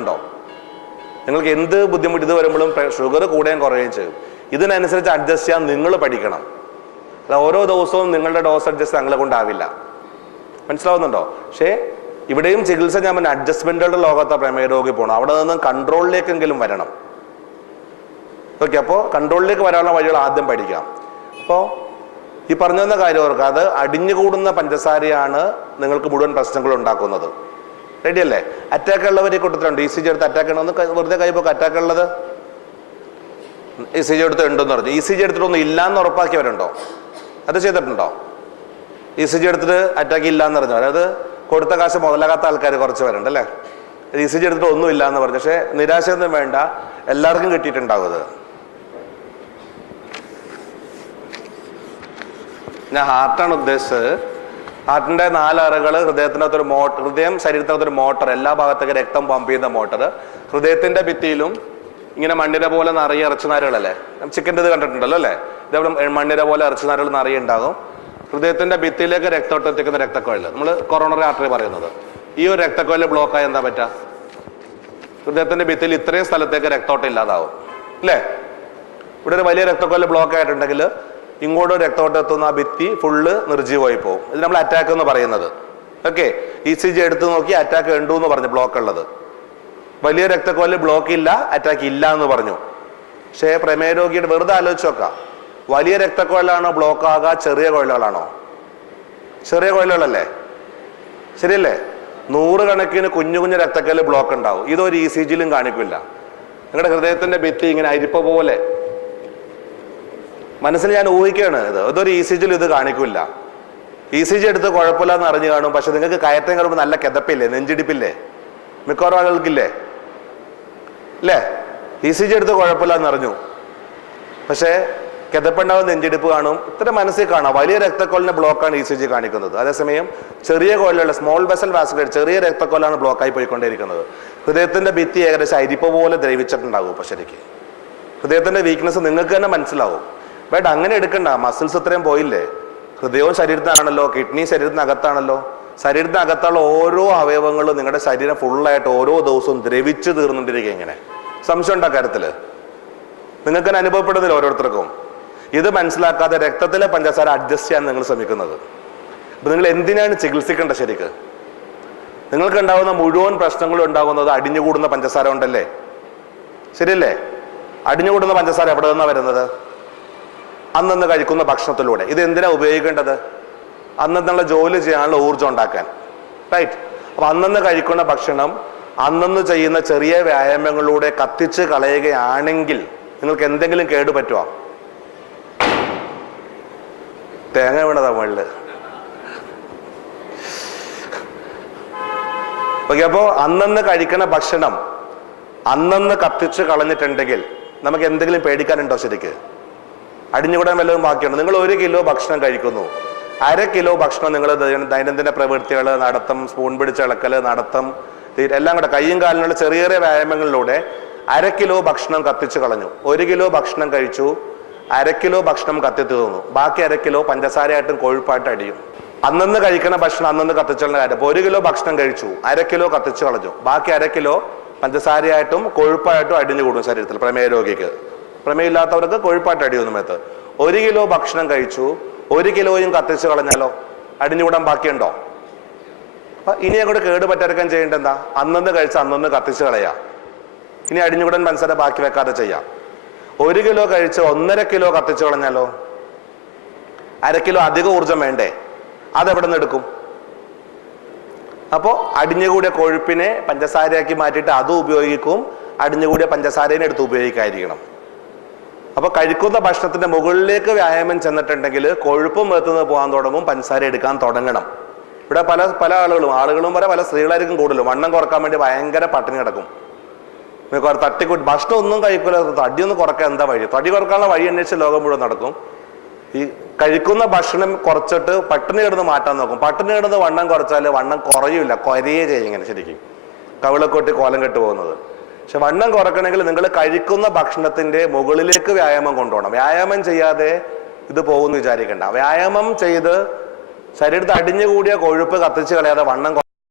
ഉണ്ടോ? നിങ്ങൾക്ക് എന്ത് ബുദ്ധിമുട്ട് ഇത് വരുമ്പോഴും ഷുഗർ കൂടുകയും കുറയുകയും ചെയ്യും. ഇതിനനുസരിച്ച് അഡ്ജസ്റ്റ് ചെയ്യാൻ നിങ്ങൾ പഠിക്കണം. അത് ഓരോ ദിവസവും നിങ്ങളുടെ ഡോസ് അഡ്ജസ്റ്റ് നിങ്ങളെ കൊണ്ടാവില്ല. മനസ്സിലാവുന്നുണ്ടോ? പക്ഷേ ഇവിടെയും ചികിത്സ ഞാൻ പറഞ്ഞ അഡ്ജസ്റ്റ്മെന്റുകളുടെ ലോകത്തെ പ്രമേയ രോഗി പോകണം. അവിടെ നിന്നും കൺട്രോളിലേക്കെങ്കിലും വരണം. ഓക്കെ, അപ്പോൾ കൺട്രോളിലേക്ക് വരാനുള്ള വഴികൾ ആദ്യം പഠിക്കാം. അപ്പോൾ ഈ പറഞ്ഞു തന്ന കാര്യം ഓർക്കുക, അത് അടിഞ്ഞുകൂടുന്ന പഞ്ചസാരയാണ് നിങ്ങൾക്ക് മുഴുവൻ പ്രശ്നങ്ങൾ ഉണ്ടാക്കുന്നത്. റെഡി അല്ലേ? അറ്റാക്ക് ഉള്ളവർ ഈ കൂട്ടത്തിലുണ്ട്. ECG എടുത്ത് അറ്റാക്ക് ഉണ്ടോന്ന് വെറുതെ കൈപോക്ക് അറ്റാക്ക് ഉള്ളത് ECG എടുത്ത് ഉണ്ടെന്ന് പറഞ്ഞു. ECG എടുത്തിട്ടൊന്നും ഇല്ലാന്ന് ഉറപ്പാക്കിയവരുണ്ടോ? അത് ചെയ്തിട്ടുണ്ടോ? ECG എടുത്തിട്ട് അറ്റാക്ക് ഇല്ലാന്ന് പറഞ്ഞു. അതായത് കൊടുത്ത കാശ് മുതലാകാത്ത ആൾക്കാർ കുറച്ച് പേരുണ്ട് അല്ലേ? ECG എടുത്തിട്ട് ഒന്നും ഇല്ലാന്ന് പറഞ്ഞു. പക്ഷെ നിരാശയൊന്നും വേണ്ട, എല്ലാവർക്കും കിട്ടിയിട്ടുണ്ടാവും. അത് ഞാൻ ഹാർട്ടാണ് ഉദ്ദേശിച്ചത്. ഹാർട്ടിന്റെ 4 അറകൾ, ഹൃദയത്തിനകത്തൊരു മോട്ടർ, ഹൃദയം ശരീരത്തിനകത്തൊരു മോട്ടർ, എല്ലാ ഭാഗത്തേക്ക് രക്തം പമ്പ് ചെയ്യുന്ന മോട്ടർ. ഹൃദയത്തിന്റെ ഭിത്തിയിലും ഇങ്ങനെ മണ്ണിര പോലെ നിറയെ ഇറച്ചുനാരുകളല്ലേ, ചിക്കൻ്റെ ഇത് കണ്ടിട്ടുണ്ടല്ലോ അല്ലേ? ഇതേപോലെ മണ്ണിര പോലെ ഇറച്ചുനാരുകൾ നിറയെ ഉണ്ടാകും. ഹൃദയത്തിന്റെ ഭിത്തിയിലേക്ക് രക്തോട്ടം എത്തിക്കുന്ന രക്തക്കൊഴൽ, നമ്മൾ കൊറോണറി ആർട്ടറി പറയുന്നത്. ഈ ഒരു രക്തക്കൊഴൽ ബ്ലോക്കായി എന്താ പറ്റുക? ഹൃദയത്തിന്റെ ഭിത്തിയിൽ ഇത്രയും സ്ഥലത്തേക്ക് രക്തോട്ടം ഇല്ലാതാവും അല്ലേ? ഇവിടെ ഒരു വലിയ രക്തക്കൊഴൽ ബ്ലോക്ക് ആയിട്ടുണ്ടെങ്കിൽ ഇങ്ങോട്ട് രക്തോട്ടം എത്തുന്ന ആ ഭിത്തി ഫുള്ള് നിർജ്ജീവമായി പോകും. ഇത് നമ്മൾ അറ്റാക്ക് എന്ന് പറയുന്നത്. ഓക്കെ, ECG എടുത്ത് നോക്കി അറ്റാക്ക് ഉണ്ടു എന്ന് പറഞ്ഞു, ബ്ലോക്ക് ഉള്ളത്. വലിയ രക്തക്കൊഴൽ ബ്ലോക്ക് ഇല്ല, അറ്റാക്ക് ഇല്ല എന്ന് പറഞ്ഞു. പക്ഷേ പ്രമേയ രോഗിയുടെ വെറുതെ ആലോചിച്ച് നോക്കാം, വലിയ രക്തക്കൊഴലാണോ ബ്ലോക്ക് ആകുക, ചെറിയ കൊഴലുകളാണോ? ചെറിയ കൊഴലുകളല്ലേ? ശരിയല്ലേ? 100 കണക്കിന് കുഞ്ഞു കുഞ്ഞു രക്തക്കൊഴൽ ബ്ലോക്ക് ഉണ്ടാവും. ഇതൊരു ECGയിലും കാണിക്കില്ല. നിങ്ങളുടെ ഹൃദയത്തിന്റെ ഭിത്തി ഇങ്ങനെ അരിപ്പ പോലെ മനസ്സിൽ ഞാൻ ഊഹിക്കുകയാണ്. ഇതൊരു ECGയിൽ ഇത് കാണിക്കില്ല. ECG എടുത്ത് കുഴപ്പമില്ല എന്ന് അറിഞ്ഞു കാണും. പക്ഷെ നിങ്ങൾക്ക് കയറ്റം കയറുമ്പോൾ നല്ല കിതപ്പില്ലേ, നെഞ്ചിടിപ്പില്ലേ? മിക്കവാറും ആളുകൾക്കില്ലേ അല്ലേ? ECG എടുത്ത് കുഴപ്പമില്ല എന്ന് അറിഞ്ഞു, പക്ഷേ കിതപ്പുണ്ടാവും, നെഞ്ചിടിപ്പ് കാണും, ഇത്ര മനസ്സിൽ കാണാം. വലിയ രക്തക്കൊഴലിന്റെ ബ്ലോക്കാണ് ECG കാണിക്കുന്നത്. അതേസമയം ചെറിയ കൊഴലുള്ള സ്മോൾ വെസൽ വാസ്കുലർ, ചെറിയ രക്തക്കൊഴലാണ് ബ്ലോക്കായി പോയിക്കൊണ്ടേയിരിക്കുന്നത്. ഹൃദയത്തിന്റെ ഭിത്തി ഏകദേശം അരിപ്പ പോലെ ദ്രവിച്ചിട്ടുണ്ടാകും. ഇപ്പൊ ശരിക്കും ഹൃദയത്തിന്റെ വീക്ക്നെസ് നിങ്ങൾക്ക് തന്നെ മനസ്സിലാവും. ബട്ട് അങ്ങനെ എടുക്കണ്ട, മസിൽസ് ഇത്രയും പോയില്ലേ? ഹൃദയവും ശരീരത്തിനാണല്ലോ, കിഡ്നി ശരീരത്തിനകത്താണല്ലോ. ശരീരത്തിനകത്തുള്ള ഓരോ അവയവങ്ങളും നിങ്ങളുടെ ശരീരം ഫുള്ളായിട്ട് ഓരോ ദിവസവും ദ്രവിച്ച് തീർന്നുകൊണ്ടിരിക്കുക. ഇങ്ങനെ സംശയം ഉണ്ടാ കാര്യത്തില്? നിങ്ങൾക്ക് തന്നെ അനുഭവപ്പെടുന്നില്ല ഓരോരുത്തർക്കും. ഇത് മനസ്സിലാക്കാതെ രക്തത്തിലെ പഞ്ചസാര അഡ്ജസ്റ്റ് ചെയ്യാൻ നിങ്ങൾ ശ്രമിക്കുന്നത്. അപ്പൊ നിങ്ങൾ എന്തിനാണ് ചികിത്സിക്കേണ്ടത്? ശരിക്ക് നിങ്ങൾക്ക് ഉണ്ടാകുന്ന മുഴുവൻ പ്രശ്നങ്ങളും ഉണ്ടാകുന്നത് അടിഞ്ഞുകൂടുന്ന പഞ്ചസാര കൊണ്ടല്ലേ? ശരിയല്ലേ? അടിഞ്ഞുകൂടുന്ന പഞ്ചസാര എവിടെ നിന്നാണ് വരുന്നത്? അന്നന്ന് കഴിക്കുന്ന ഭക്ഷണത്തിലൂടെ. ഇത് എന്തിനാ ഉപയോഗിക്കേണ്ടത്? അന്നന്നുള്ള ജോലി ചെയ്യാനുള്ള ഊർജ്ജം ഉണ്ടാക്കാൻ. റൈറ്റ്? അപ്പൊ അന്നന്ന് കഴിക്കുന്ന ഭക്ഷണം അന്നന്ന് ചെയ്യുന്ന ചെറിയ വ്യായാമങ്ങളിലൂടെ കത്തിച്ച് കളയുകയാണെങ്കിൽ നിങ്ങൾക്ക് എന്തെങ്കിലും കേടുപറ്റുമോ? തേങ്ങ വീണതാ മുകളില്. ഓക്കെ, അപ്പോ അന്നന്ന് കഴിക്കുന്ന ഭക്ഷണം അന്നന്ന് കത്തിച്ച് കളഞ്ഞിട്ടുണ്ടെങ്കിൽ നമുക്ക് എന്തെങ്കിലും പേടിക്കാനുണ്ടോ? ശരിക്ക് അടിഞ്ഞുകൂടാൻ വല്ലതും ബാക്കിയുണ്ടോ? നിങ്ങൾ 1 കിലോ ഭക്ഷണം കഴിക്കുന്നു, 1/2 കിലോ ഭക്ഷണം നിങ്ങൾ ദൈനംദിന പ്രവൃത്തികൾ, നടത്തം, സ്പൂൺ പിടിച്ചിളക്കൽ, നടത്തം, എല്ലാം കൂടെ കയ്യും കാലിനുള്ള ചെറിയ ചെറിയ വ്യായാമങ്ങളിലൂടെ 1/2 കിലോ ഭക്ഷണം കത്തിച്ച് കളഞ്ഞു. 1 കിലോ ഭക്ഷണം കഴിച്ചു, 1/2 കിലോ ഭക്ഷണം കത്തി തീർന്നു. ബാക്കി 1/2 കിലോ പഞ്ചസാരയായിട്ടും കൊഴുപ്പായിട്ടും അടിയും. അന്നന്ന് കഴിക്കുന്ന ഭക്ഷണം അന്നന്ന് കത്തിച്ചുള്ള കാര്യം. അപ്പോൾ 1 കിലോ ഭക്ഷണം കഴിച്ചു, 1/2 കിലോ കത്തിച്ച് കളഞ്ഞു, ബാക്കി 1/2 കിലോ പഞ്ചസാരയായിട്ടും കൊഴുപ്പായിട്ടും അടിഞ്ഞുകൂടും ശരീരത്തിൽ. പ്രമേയ രോഗിക്ക്, പ്രമേയമില്ലാത്തവർക്ക് കൊഴുപ്പായിട്ട് അടിയൊന്നും മേത്ത്. 1 കിലോ ഭക്ഷണം കഴിച്ചു, 1 കിലോയും കത്തിച്ച് കളഞ്ഞാലോ അടിഞ്ഞുകൂടാൻ ബാക്കിയുണ്ടോ? അപ്പൊ ഇനി അങ്ങോട്ട് കേടുപറ്റാതിരിക്കാൻ ചെയ്യേണ്ട എന്താ? അന്നന്ന് കഴിച്ച് അന്നന്ന് കത്തിച്ച് കളയാ. ഇനി അടിഞ്ഞുകൂടാൻ പഞ്ചസാര ബാക്കി വെക്കാതെ ചെയ്യാം. 1 കിലോ കഴിച്ച് 1.5 കിലോ കത്തിച്ച് കളഞ്ഞാലോ 1/2 കിലോ അധിക ഊർജം വേണ്ടേ? അതെവിടെ നിന്ന് എടുക്കും? അപ്പോൾ അടിഞ്ഞുകൂടിയ കൊഴുപ്പിനെ പഞ്ചസാരയാക്കി മാറ്റിയിട്ട് അത് ഉപയോഗിക്കും, അടിഞ്ഞുകൂടിയ പഞ്ചസാരേനെ എടുത്ത് ഉപയോഗിക്കാതിരിക്കണം. അപ്പൊ കഴിക്കുന്ന ഭക്ഷണത്തിന്റെ മുകളിലേക്ക് വ്യായാമം ചെന്നിട്ടുണ്ടെങ്കിൽ കൊഴുപ്പും മേത്തുനിന്ന് പോകാൻ തുടങ്ങും, പഞ്ചസാര എടുക്കാൻ തുടങ്ങണം. ഇവിടെ പല ആളുകളും പല സ്ത്രീകളായിരിക്കും കൂടുതലും വണ്ണം കുറക്കാൻ വേണ്ടി ഭയങ്കര പട്ടിണി കിടക്കും. തട്ടിക്കൂട്ടി ഭക്ഷണം ഒന്നും കഴിക്കില്ല, തടിയൊന്നും കുറക്കാൻ എന്താ വഴി? തടി കുറക്കാനുള്ള വഴി അന്വേഷിച്ച് ലോകം മുഴുവൻ നടക്കും. ഈ കഴിക്കുന്ന ഭക്ഷണം കുറച്ചിട്ട് പട്ടിണി കിടന്ന് മാറ്റാൻ നോക്കും. പട്ടിണി കിടന്ന് വണ്ണം കുറച്ചാൽ വണ്ണം കുറയില്ല, കുറയേ ചെയ്യും. ഇങ്ങനെ ശരിക്കും കവിളക്കൊട്ടി കോലം കെട്ട് പോകുന്നത്. പക്ഷെ വണ്ണം കുറക്കണമെങ്കിൽ നിങ്ങൾ കഴിക്കുന്ന ഭക്ഷണത്തിന്റെ മുകളിലേക്ക് വ്യായാമം കൊണ്ടുപോകണം. വ്യായാമം ചെയ്യാതെ ഇത് പോകുമെന്ന് വിചാരിക്കണ്ട. വ്യായാമം ചെയ്ത് ശരീരത്തിൽ അടിഞ്ഞുകൂടിയ കൊഴുപ്പ് കത്തിച്ച് കളയാതെ വണ്ണം